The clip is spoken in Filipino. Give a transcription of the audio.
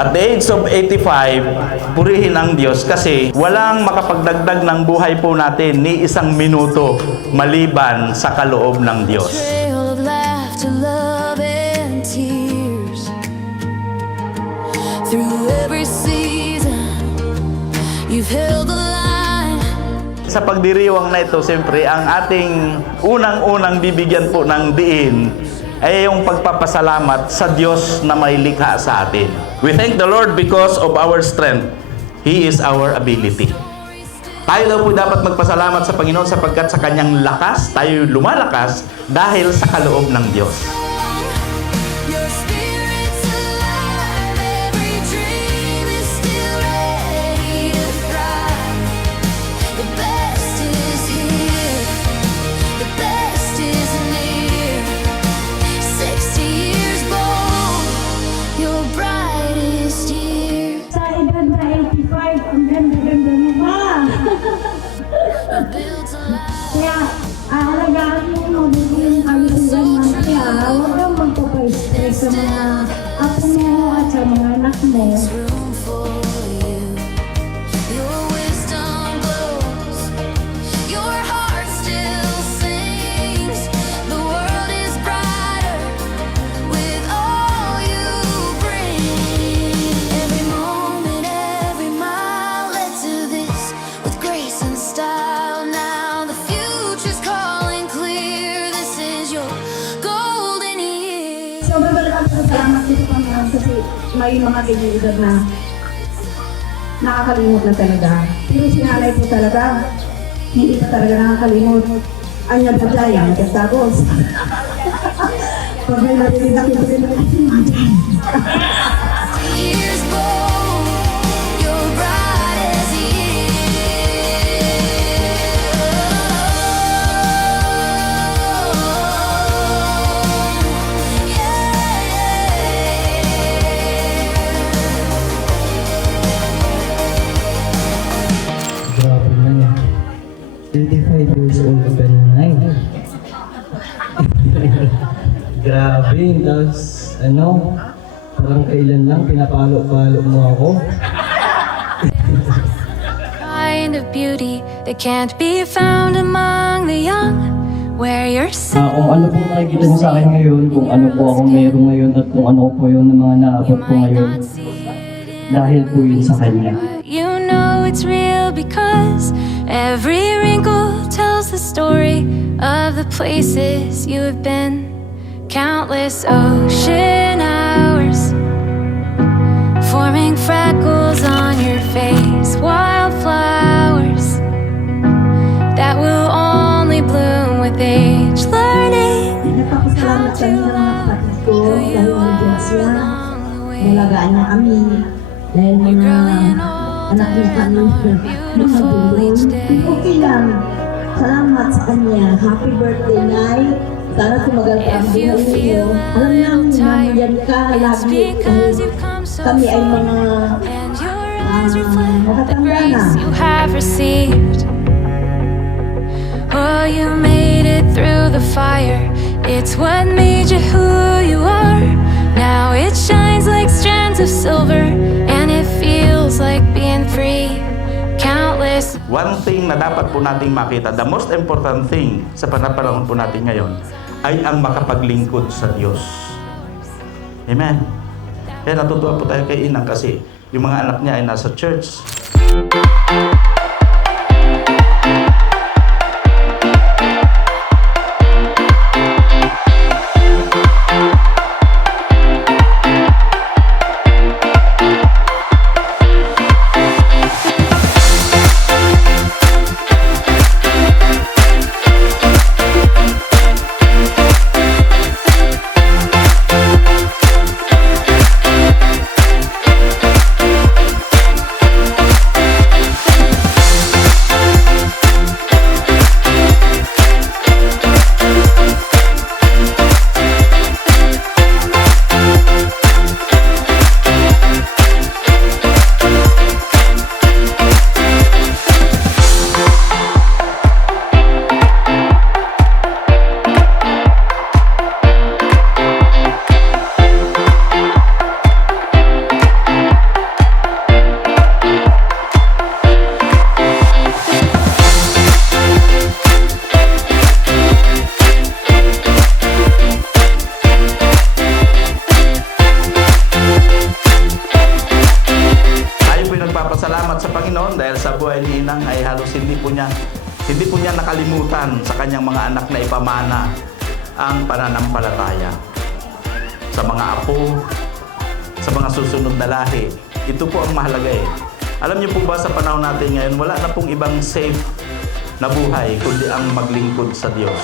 At the age of 85, purihin ang Diyos kasi walang makapagdagdag ng buhay po natin ni isang minuto maliban sa kaloob ng Diyos. Trail of laughter, love, and tears. Through every season, you've held the line. Sa pagdiriwang na ito, siyempre, ang ating unang-unang bibigyan po ng diin ay yung pagpapasalamat sa Diyos na may likha sa atin. We thank the Lord because of our strength. He is our ability. Tayo daw po dapat magpasalamat sa Panginoon sapagkat sa Kanyang lakas, tayo lumalakas dahil sa kaloob ng Diyos. Your spirit's alive, every dream is still ready to thrive. The best is here, the best is near. 60 years bold, your brightest year. Sa edad na 85, ang ganda-ganda mo ba? Built a life. Kaya, aalagaan mo mabuti yung kalusugan mo. Kaya, huwag kang magpapa-stress sa mga apo mo at sa mga anak mo. Room for you. Your wisdom glows. Your heart still sings. The world is brighter with all you bring. Every moment, every mile led to this with grace and style. Now the future's calling clear. This is your golden year. Sobrang malaking salamat dito Panginoon kasi may mga kaibigan na nakakalimot na talaga. Pero si nanay po talaga, hindi pa talaga nakakalimot. Anya ba dyan? Nagkatagos. Pag may marinig ako ito, Years bold, your brightest Grabe na yan. 85 years old ka na ngayon. Grabe, tapos parang kailan lang pinapalo-palo mo ako. kind of beauty that can't be found among the young. Where you're Kung ano po nakikita niyo sa akin ngayon, kung ano po ako meron ngayon at kung ano po yung mga naabot ko ngayon, dahil po yun sa Kanya. you know it's real because every wrinkle tells the story of the places you have been. Countless ocean hours forming freckles on your face, wildflowers that will only bloom with age, learning Nagpapasalamat sa inyo mga kapatid ko dahil nandiyan siya. Nalagaan niya kami. Dahil mga anak niya kami nakadulong. Okay lang. Salamat sa kanya. Happy birthday, Nay. Sana tumagal ka ang buhay ninyo. Alam namin na nandiyan ka lagi. Kami ay mga matatanda na. you have received. Oh, you made it through the fire. It's what made you who you are. Now it shines like strands of silver, and it feels like being free. Countless. One thing na dapat po nating makita, the most important thing sa panahon po natin ngayon, ay ang makapaglingkod sa Diyos. Amen. Kaya natutuwa po tayo kay Inang kasi yung mga anak niya ay nasa church. halos hindi po niya nakalimutan sa kanyang mga anak na ipamana ang pananampalataya sa mga apo, sa mga susunod na lahi. Ito po ang mahalaga eh. Alam niyo po ba sa panahon natin ngayon, wala na pong ibang safe na buhay kundi ang maglingkod sa Diyos.